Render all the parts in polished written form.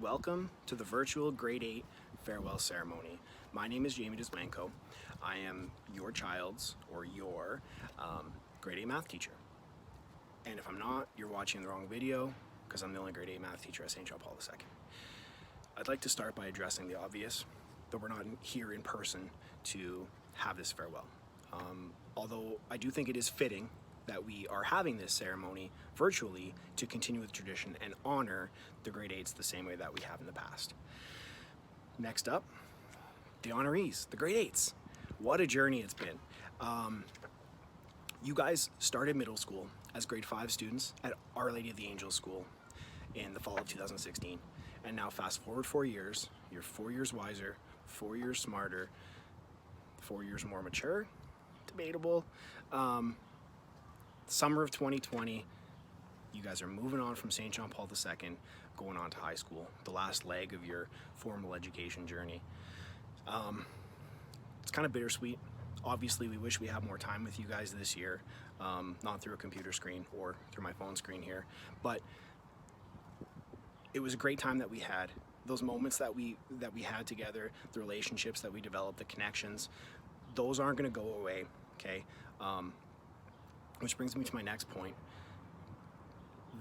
Welcome to the virtual grade 8 farewell ceremony. My name is Jamie Desmanko. I am your child's or your grade 8 math teacher. And if I'm not, you're watching the wrong video because I'm the only grade 8 math teacher at St. John Paul II. I'd like to start by addressing the obvious, that we're not here in person to have this farewell. Although I do think it is fitting that we are having this ceremony virtually to continue with tradition and honor the grade 8s the same way that we have in the past. Next up, the honorees, the grade 8s. What a journey it's been. You guys started middle school as grade 5 students at Our Lady of the Angels School in the fall of 2016. And now fast forward 4 years, you're 4 years wiser, 4 years smarter, 4 years more mature, debatable. Summer of 2020, you guys are moving on from St. John Paul II, going on to high school, the last leg of your formal education journey. It's kind of bittersweet. Obviously, we wish we had more time with you guys this year, not through a computer screen or through my phone screen here, but it was a great time that we had. Those moments that we had together, the relationships that we developed, the connections, those aren't going to go away, okay? Which brings me to my next point.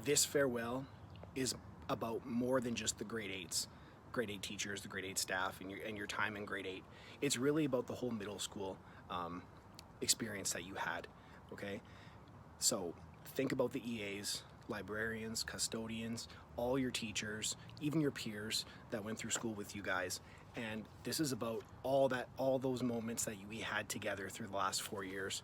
This farewell is about more than just the grade 8s, grade 8 teachers, the grade 8 staff, and your time in grade 8. It's really about the whole middle school experience that you had, okay? So think about the EAs, librarians, custodians, all your teachers, even your peers that went through school with you guys. And this is about all those moments that we had together through the last 4 years.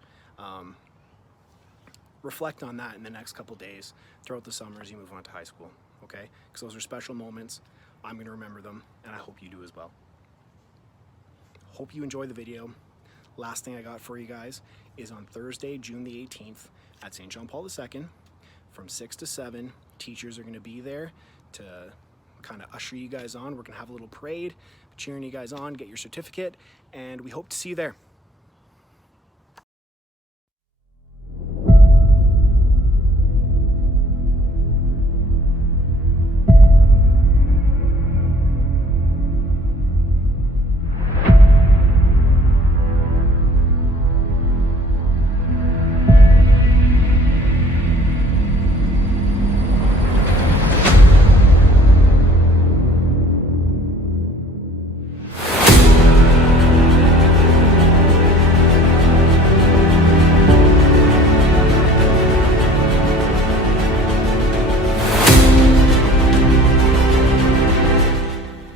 Reflect on that in the next couple days throughout the summer as you move on to high school, okay? Because those are special moments. I'm going to remember them, and I hope you do as well. Hope you enjoy the video. Last thing I got for you guys is on Thursday, June the 18th at St. John Paul II from 6 to 7. Teachers are going to be there to kind of usher you guys on. We're going to have a little parade, cheering you guys on, get your certificate, and we hope to see you there.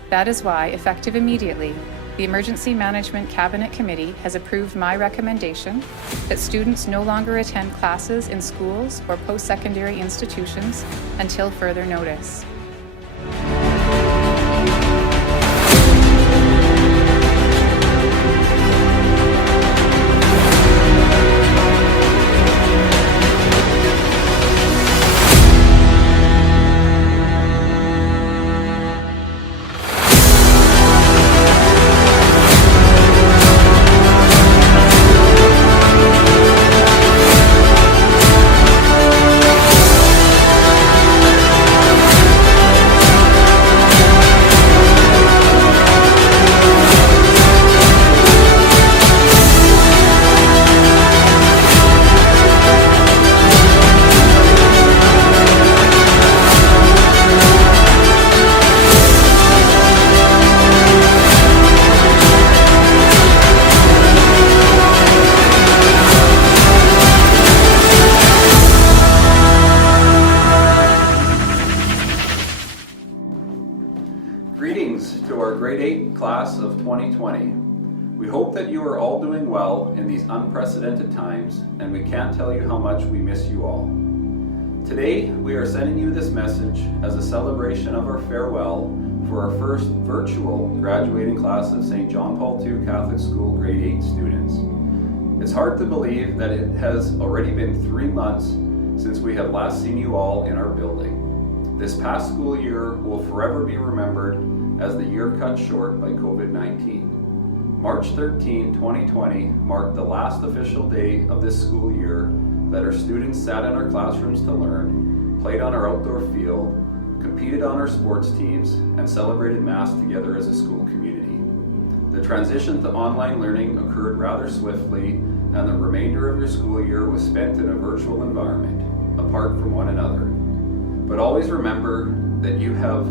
That is why, effective immediately, the Emergency Management Cabinet Committee has approved my recommendation that students no longer attend classes in schools or post-secondary institutions until further notice. Greetings to our grade 8 class of 2020. We hope that you are all doing well in these unprecedented times, and we can't tell you how much we miss you all. Today, we are sending you this message as a celebration of our farewell for our first virtual graduating class of St. John Paul II Catholic School grade 8 students. It's hard to believe that it has already been 3 months since we have last seen you all in our building. This past school year will forever be remembered as the year cut short by COVID-19. March 13, 2020 marked the last official day of this school year that our students sat in our classrooms to learn, played on our outdoor field, competed on our sports teams, and celebrated Mass together as a school community. The transition to online learning occurred rather swiftly, and the remainder of your school year was spent in a virtual environment, apart from one another. But always remember that you have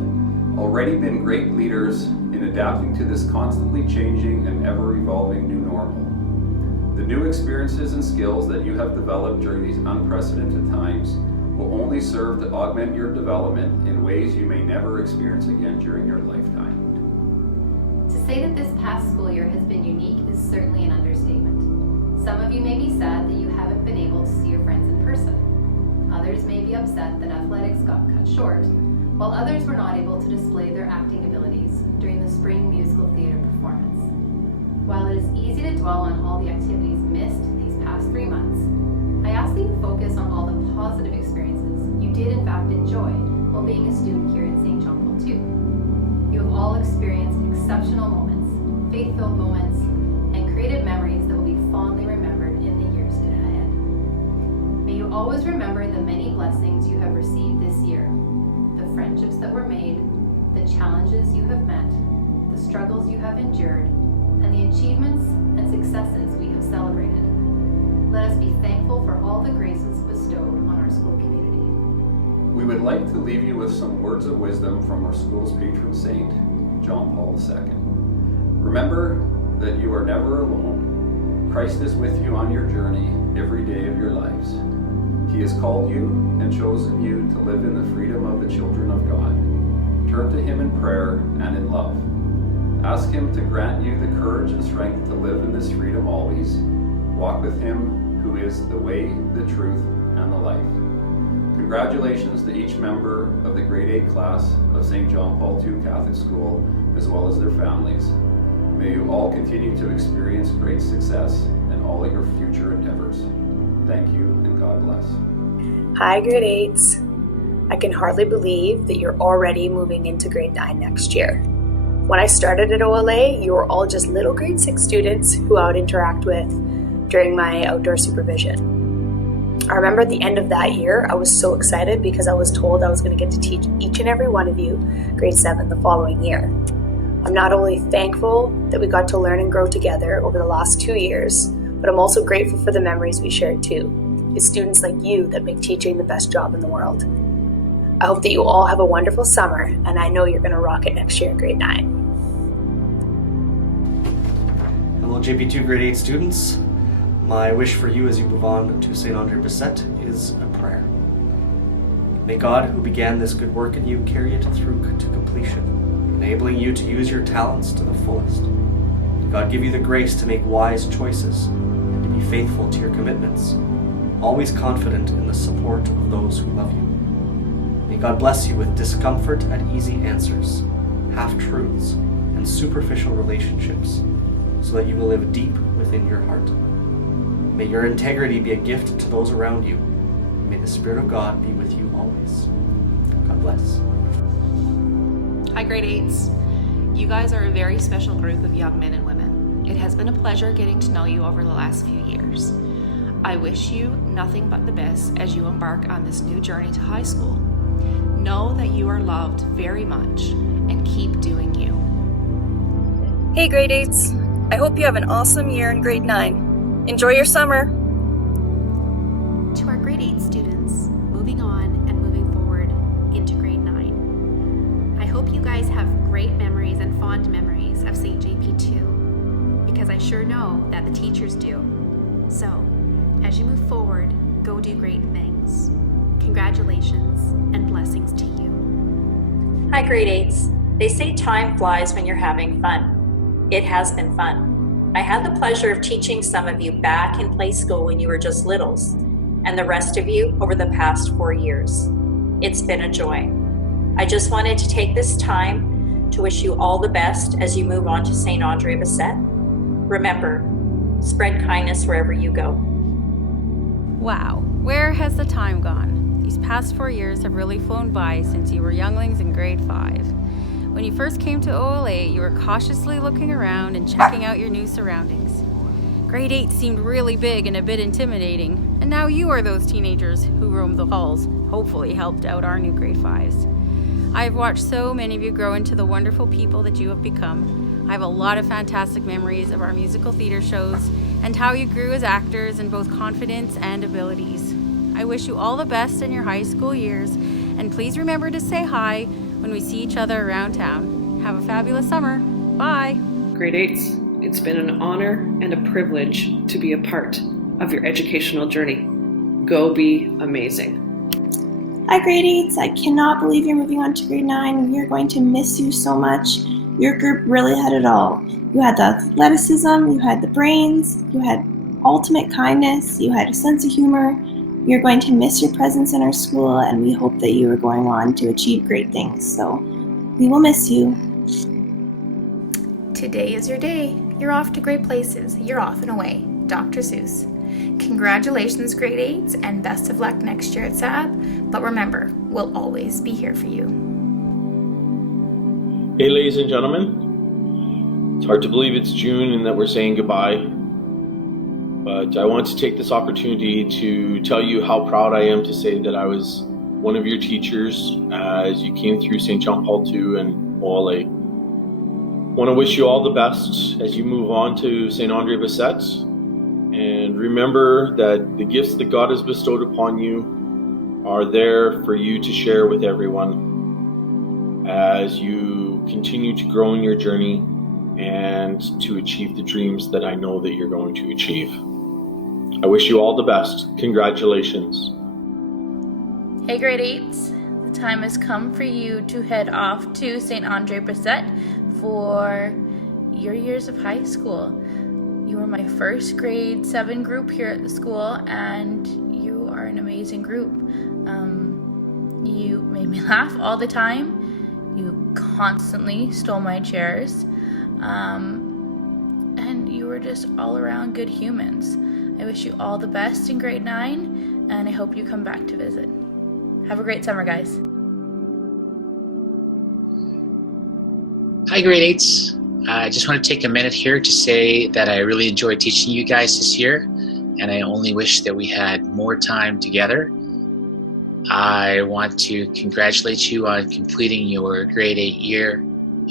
already been great leaders in adapting to this constantly changing and ever-evolving new normal. The new experiences and skills that you have developed during these unprecedented times will only serve to augment your development in ways you may never experience again during your lifetime. To say that this past school year has been unique is certainly an understatement. Some of you may be sad that you haven't been able to see your friends in person. Others may be upset that athletics got cut short, while others were not able to display their acting abilities during the spring musical theater performance. While it is easy to dwell on all the activities missed these past 3 months, I ask that you focus on all the positive experiences you did in fact enjoy while being a student here at St. John Paul II. You have all experienced exceptional moments, faith-filled moments, and creative memories that will be fondly remembered in the years ahead. May you always remember the many blessings you have received this year, the friendships that were made, the challenges you have met, the struggles you have endured, and the achievements and successes we have celebrated. Let us be thankful for all the graces bestowed on our school community. We would like to leave you with some words of wisdom from our school's patron saint, John Paul II. Remember that you are never alone. Christ is with you on your journey every day of your lives. He has called you and chosen you to live in the freedom of the children of God. Turn to Him in prayer and in love. Ask Him to grant you the courage and strength to live in this freedom always. Walk with Him who is the way, the truth, and the life. Congratulations to each member of the grade 8 class of St. John Paul II Catholic School, as well as their families. May you all continue to experience great success in all your future endeavors. Thank you, and God bless. Hi, grade 8s. I can hardly believe that you're already moving into grade 9 next year. When I started at OLA, you were all just little grade 6 students who I would interact with during my outdoor supervision. I remember at the end of that year, I was so excited because I was told I was going to get to teach each and every one of you grade 7 the following year. I'm not only thankful that we got to learn and grow together over the last 2 years, but I'm also grateful for the memories we shared too. It's students like you that make teaching the best job in the world. I hope that you all have a wonderful summer, and I know you're going to rock it next year in grade 9. Hello JP2 grade 8 students. My wish for you as you move on to St. Andre Bessette is a prayer. May God, who began this good work in you, carry it through to completion, enabling you to use your talents to the fullest. May God give you the grace to make wise choices and to be faithful to your commitments, always confident in the support of those who love you. May God bless you with discomfort at easy answers, half-truths, and superficial relationships, so that you will live deep within your heart. May your integrity be a gift to those around you. May the Spirit of God be with you always. God bless. Hi, grade 8s. You guys are a very special group of young men and women. It has been a pleasure getting to know you over the last few years. I wish you nothing but the best as you embark on this new journey to high school. Know that you are loved very much and keep doing you. Hey, grade 8s. I hope you have an awesome year in grade 9. Enjoy your summer. To our grade 8 students, moving on and moving forward into grade 9. I hope you guys have great memories and fond memories of St. JP2, because I sure know that the teachers do. So, as you move forward, go do great things. Congratulations and blessings to you. Hi, grade 8s. They say time flies when you're having fun. It has been fun. I had the pleasure of teaching some of you back in play school when you were just littles, and the rest of you over the past 4 years. It's been a joy. I just wanted to take this time to wish you all the best as you move on to St. Andre Bessette. Remember, spread kindness wherever you go. Wow, where has the time gone? These past 4 years have really flown by since you were younglings in grade 5. When you first came to OLA, you were cautiously looking around and checking out your new surroundings. Grade 8 seemed really big and a bit intimidating, and now you are those teenagers who roam the halls, hopefully helped out our new grade 5s. I've watched so many of you grow into the wonderful people that you have become. I have a lot of fantastic memories of our musical theater shows and how you grew as actors in both confidence and abilities. I wish you all the best in your high school years, and please remember to say hi when we see each other around town. Have a fabulous summer. Bye. Grade 8s, it's been an honor and a privilege to be a part of your educational journey. Go be amazing. Hi, grade 8s. I cannot believe you're moving on to grade 9. We are going to miss you so much. Your group really had it all. You had the athleticism, you had the brains, you had ultimate kindness, you had a sense of humor. You're going to miss your presence in our school, and we hope that you are going on to achieve great things. So we will miss you. Today is your day. You're off to great places. You're off and away. Dr. Seuss. Congratulations, grade 8s, and best of luck next year at SAB. But remember, we'll always be here for you. Hey, ladies and gentlemen. It's hard to believe it's June and that we're saying goodbye. But I want to take this opportunity to tell you how proud I am to say that I was one of your teachers as you came through St. John Paul II and OLA. I want to wish you all the best as you move on to St. Andre Bessette. And remember that the gifts that God has bestowed upon you are there for you to share with everyone as you continue to grow in your journey and to achieve the dreams that I know that you're going to achieve. I wish you all the best. Congratulations. Hey, grade 8s. The time has come for you to head off to St. Andre Bessette for your years of high school. You were my first grade 7 group here at the school, and you are an amazing group. You made me laugh all the time. You constantly stole my chairs. And you were just all around good humans. I wish you all the best in grade 9, and I hope you come back to visit. Have a great summer, guys. Hi, grade 8s. I just want to take a minute here to say that I really enjoyed teaching you guys this year, and I only wish that we had more time together. I want to congratulate you on completing your grade 8 year,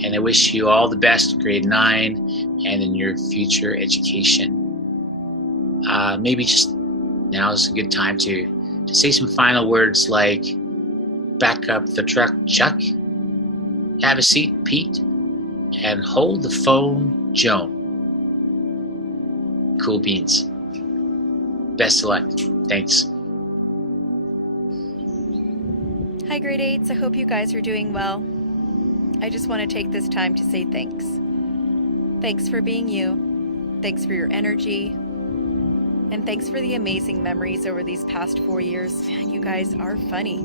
and I wish you all the best in grade 9 and in your future education. Maybe just now is a good time to say some final words like, back up the truck, Chuck, have a seat, Pete, and hold the phone, Joan. Cool beans. Best of luck. Thanks. Hi, grade 8s. I hope you guys are doing well. I just want to take this time to say thanks. Thanks for being you. Thanks for your energy. And thanks for the amazing memories over these past 4 years. You guys are funny.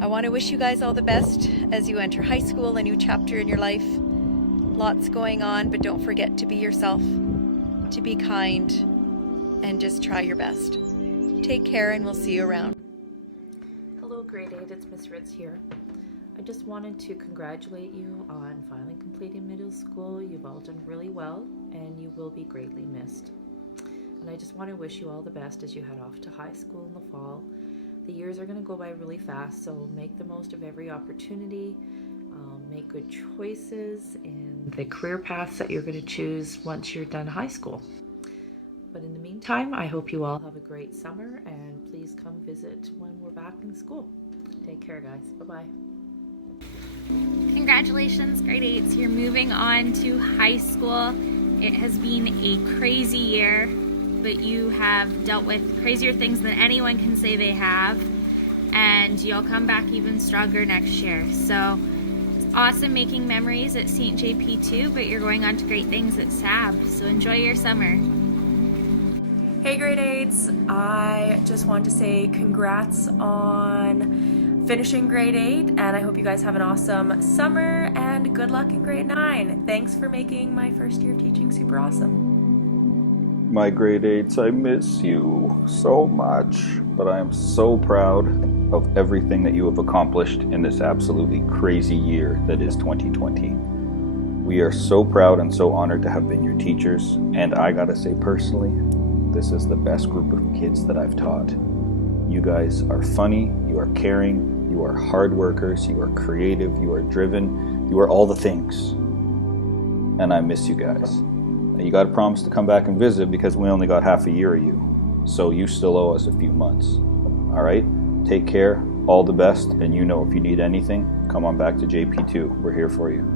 I want to wish you guys all the best as you enter high school, a new chapter in your life. Lots going on, but don't forget to be yourself, to be kind, and just try your best. Take care, and we'll see you around. Hello, grade 8, it's Miss Ritz here. I just wanted to congratulate you on finally completing middle school. You've all done really well, and you will be greatly missed. And I just want to wish you all the best as you head off to high school in the fall. The years are going to go by really fast, so make the most of every opportunity. Make good choices in the career paths that you're going to choose once you're done high school. But in the meantime, I hope you all have a great summer, and please come visit when we're back in school. Take care, guys. Bye-bye. Congratulations, grade 8s. You're moving on to high school. It has been a crazy year, but you have dealt with crazier things than anyone can say they have, and you'll come back even stronger next year. So it's awesome making memories at St. JP2, but you're going on to great things at SAB, so enjoy your summer. Hey, grade 8s. I just want to say congrats on finishing grade 8, and I hope you guys have an awesome summer, and good luck in grade 9. Thanks for making my first year of teaching super awesome. My grade 8s, I miss you so much, but I am so proud of everything that you have accomplished in this absolutely crazy year that is 2020. We are so proud and so honored to have been your teachers, and I gotta say personally, this is the best group of kids that I've taught. You guys are funny, you are caring, You are hard workers. You are creative. You are driven. You are all the things. And I miss you guys. You got to promise to come back and visit because we only got half a year of you. So you still owe us a few months. All right? Take care. All the best. And you know if you need anything, come on back to JP2. We're here for you.